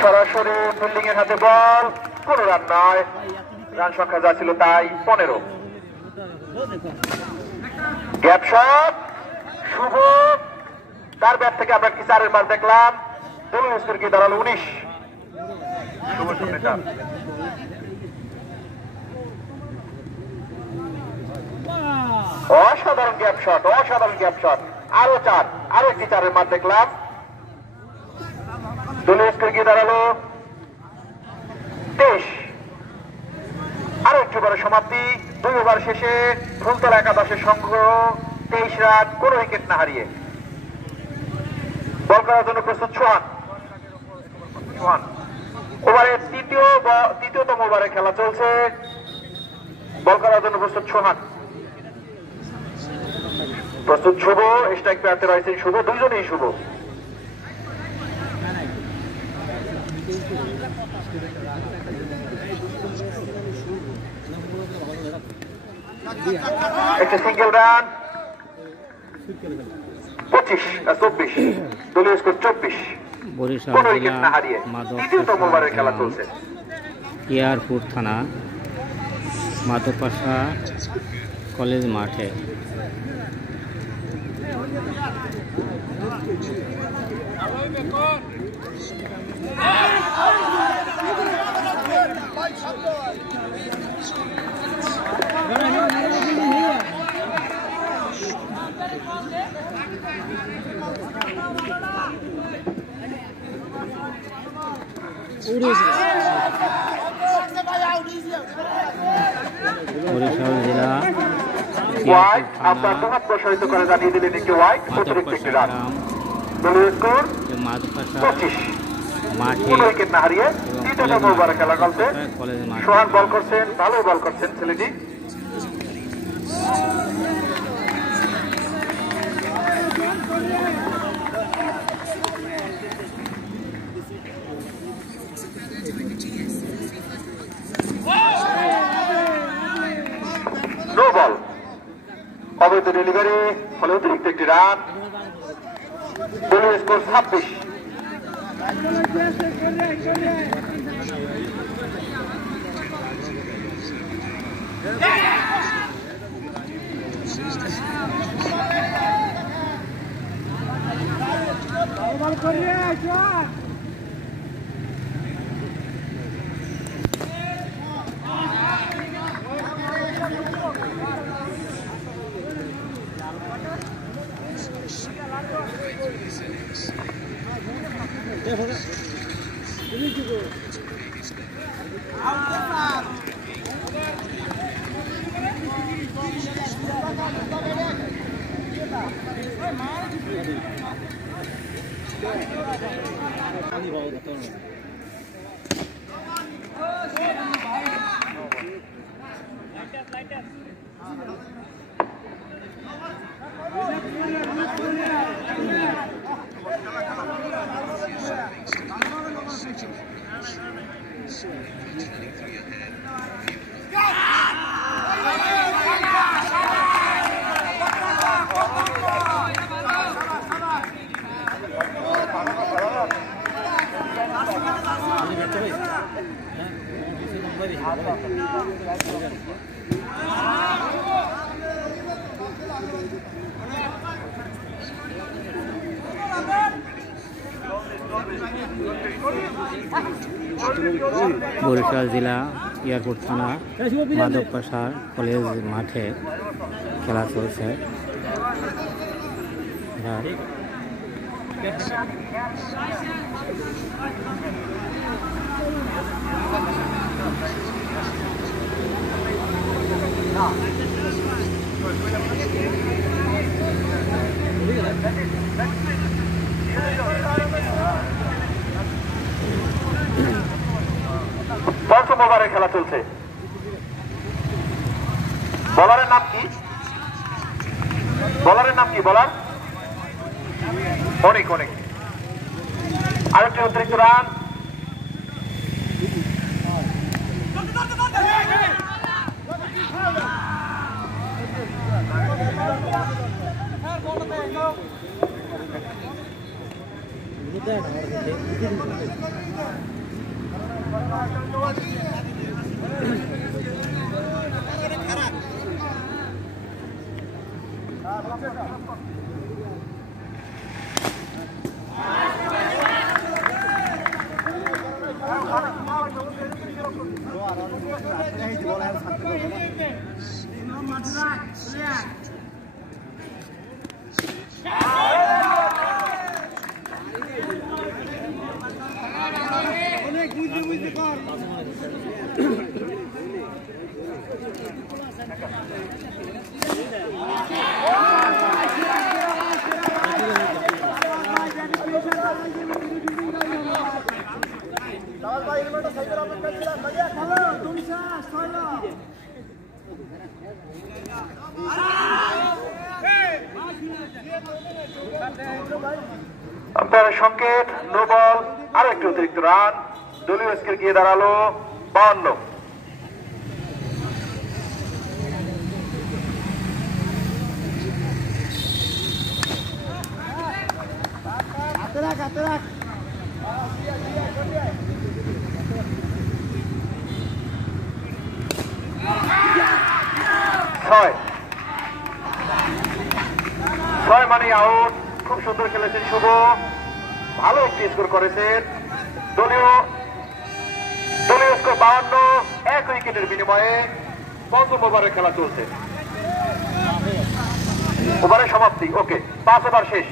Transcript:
সরাসরি ফিল্ডিং এর হাতে বল, কোন রান নয়। রান সংখ্যা যা ছিল তাই 15। গ্যাপ শট শুভ, তার ব্যাট থেকে আমরা কি 4-এর বার দেখলাম। দলীয় স্কোর কি দাঁড়ালো 19। শুভ শূন্য 4। অসাধারণ গ্যাপ শট, অসাধারণ গ্যাপ শট। আরো 4, আরো একটি 4-এর মার দেখলাম। দলীয় স্কোর গিয়ে দাঁড়ালো 23। আরো একটি ওভারের সমাপ্তি। 2 ওভার শেষে ফুলতলা একাদশের সংগ্রহ 23 রান, কোন উইকেট না হারিয়ে। বল করার জন্য প্রস্তুত সোহান। ওভারের তৃতীয়তম ওভারে খেলা চলছে। বল করার জন্য প্রস্তুত সোহান, প্রস্তুত শুভ। স্ট্রাইক প্রার্থী রয়েছেন শুভ, দুইজনেই শুভ। একটা সিঙ্গেল রান, 25-24। দলীয় স্কোর 24। কোন উইকেট না হারিয়ে তৃতীয়তম ওভারের খেলা চলছে। এয়ারপোর্ট থানা মাধবপাশা কলেজ মাঠে। বরিশাল জেলা ওয়াইড আপনার দুহাত প্রসারিত করে জানিয়ে দিলেন একটি ওয়াইড, অতিরিক্ত একটি রান। দলীয় স্কোর 25। মাঠে কোন উইকেট না হারিয়ে তৃতীয়তম ওভারে খেলা চলছে। সোহান বল করছেন, ভালো বল করছেন ছেলেটি। নো বল, অবৈধ ডেলিভারি, ফলে অতিরিক্ত একটি রান। দলীয় স্কোর 26। বরিশাল জেলা এয়ারপোর্ট থানা মাধবপাশা কলেজ মাঠে খেলা চলছে। পঞ্চম ওভারে খেলা চলছে। বলারের নাম কি? বলারের নাম কি? বলার অনেক অনেক। আরেকটি অতিরিক্ত রান। আম্পায়ারের সংকেত, নো বল। আরো একটি অতিরিক্ত রান, দলীয় স্কোর গিয়ে দাঁড়ালো 52। ছয় মানে আউট। খুব সুন্দর খেলেছেন শুভ, ভালো একটি স্কোর করেছেন। দলীয় স্কোর 52, 1 উইকেটের বিনিময়ে পঞ্চম ওভারের খেলা চলছে। ওভারের সমাপ্তি। ওকে, 5 ওভার শেষ।